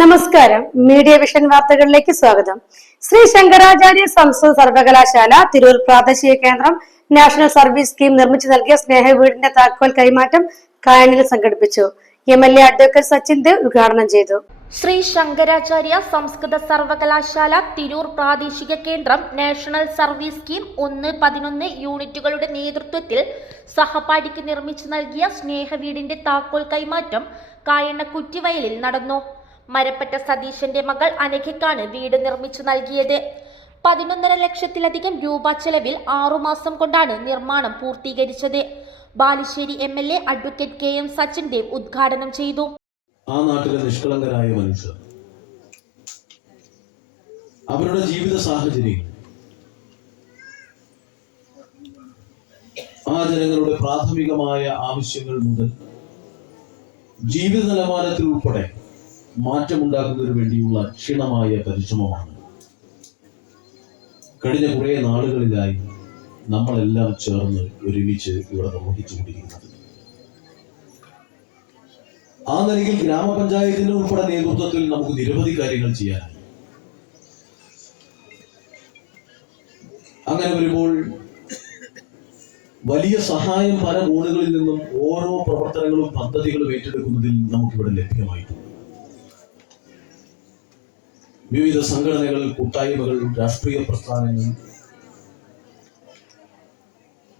നമസ്കാരം. Media vision വാർത്തകളിലേക്ക് സ്വാഗതം. ശ്രീ ശങ്കരാചാര്യ സംസ്കൃത സർവകലാശാല തിരൂർ പ്രാദേശിക കേന്ദ്രം നാഷണൽ സർവീസ് സ്കീം നിർമ്മിച്ചു നൽകിയ സ്നേഹ വീടിന്റെ താക്കോൽ കൈമാറ്റം കായണിൽ സംഘടിപ്പിച്ചു. MLA അഡ്വക്കേറ്റ് സച്ചിൻ ദേവ് ഉദ്ഘാടനം ചെയ്തു. ശ്രീ ശങ്കരാചാര്യ സംസ്കൃത സർവകലാശാല തിരൂർ പ്രാദേശിക കേന്ദ്രം നാഷണൽ സർവീസ് സ്കീം 1-11 യൂണിറ്റുകളുടെ നേതൃത്വത്തിൽ സഹപാഠിക്ക് നിർമ്മിച്ചു നൽകിയ സ്നേഹ വീടിന്റെ താക്കോൽ കൈമാറ്റം കായണ്ണ കുറ്റിവയലിൽ നടന്നു. മരപ്പറ്റ സതീശന്റെ മകൾ അനഘയ്ക്കാണ് വീട് നിർമ്മിച്ചു നൽകിയത്. 11.5 ലക്ഷത്തിലധികം രൂപ ചെലവിൽ 6 മാസം കൊണ്ടാണ് നിർമ്മാണം പൂർത്തീകരിച്ചത്. Balussery MLA advocate KM Sachin Dev ഉദ്ഘാടനം ചെയ്തു. ആ നാട്ടിലെ നിഷ്കളങ്കരായ മനുഷ്യർ അവരുടെ ജീവിത സാഹചര്യം ആ ജനങ്ങളുടെ പ്രാഥമികമായ ആവശ്യങ്ങൾ മുതൽ ജീവിത നിലവാരത്തിൽ ഉൾപ്പെടെ മാറ്റമുണ്ടാക്കുന്നതിന് വേണ്ടിയുള്ള ക്ഷീണമായ പരിശ്രമമാണ് കഴിഞ്ഞ കുറെ നാളുകളിലായി നമ്മളെല്ലാം ചേർന്ന് ഒരുമിച്ച് ഇവിടെ നിർവഹിച്ചുകൊണ്ടിരിക്കുന്നത്. ആ നിലയിൽ ഗ്രാമപഞ്ചായത്തിന്റെ ഉൾപ്പെടെ നേതൃത്വത്തിൽ നമുക്ക് നിരവധി കാര്യങ്ങൾ ചെയ്യാനായി. അങ്ങനെ വരുമ്പോൾ വലിയ സഹായം പല കോണുകളിൽ നിന്നും ഓരോ പ്രവർത്തനങ്ങളും പദ്ധതികളും ഏറ്റെടുക്കുന്നതിൽ നമുക്കിവിടെ ലഭ്യമായിട്ടുണ്ട്. വിവിധ സംഘടനകൾ, കൂട്ടായ്മകൾ, രാഷ്ട്രീയ പ്രസ്ഥാനങ്ങൾ,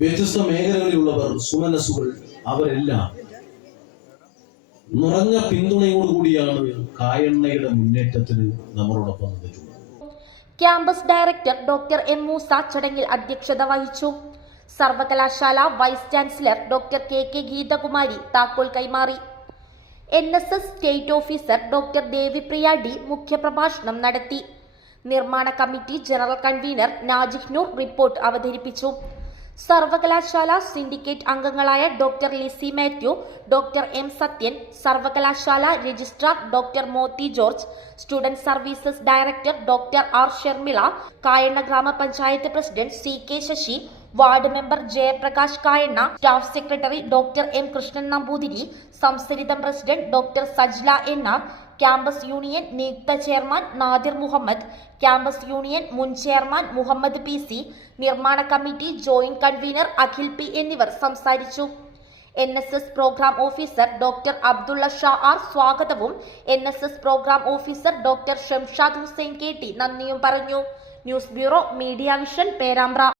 വ്യത്യസ്ത മേഖലകളിലുള്ളവർ, സുമനസ്സുകൾ, അവരെല്ലാം നിറഞ്ഞ പിന്തുണയോടുകൂടിയാണ് കായണ്ണയുടെ മുന്നേറ്റത്തിന് നമ്മളോടൊപ്പം നിന്നിട്ടുള്ളത്. Campus director doctor M. Moosa ചടങ്ങിൽ അധ്യക്ഷത വഹിച്ചു. സർവകലാശാല vice chancellor doctor KK Geethakumari താക്കോൽ കൈമാറി. NSS state officer doctor Devipriya D മുഖ്യപ്രഭാഷണം നടത്തി. നിർമ്മാണ committee general convener Najih Noor report അവതരിപ്പിച്ചു. സർവകലാശാല സിൻഡിക്കേറ്റ് അംഗങ്ങളായ doctor Lizy Mathew, doctor M. Sathyan, സർവകലാശാല registrar doctor Mothi George, student services director doctor R. Sharmila, Kayanna grama panchayat president CK Sasi, ward member Jayaprakash Kayanna, staff secretary doctor M. Krishnan Namboothiri, സംസരിതം president doctor Sajla NR, campus union നിയുക്ത chairman Nadir Muhammad, campus union മുൻ chairman Muhammad PC, നിർമ്മാണ committee joint convener Akhil P എന്നിവർ സംസാരിച്ചു. NSS program officer doctor Abdullah Shah R സ്വാഗതവും NSS program officer doctor Shamshad Hussain KT നന്ദിയും പറഞ്ഞു. News bureau, media vision, Perambra.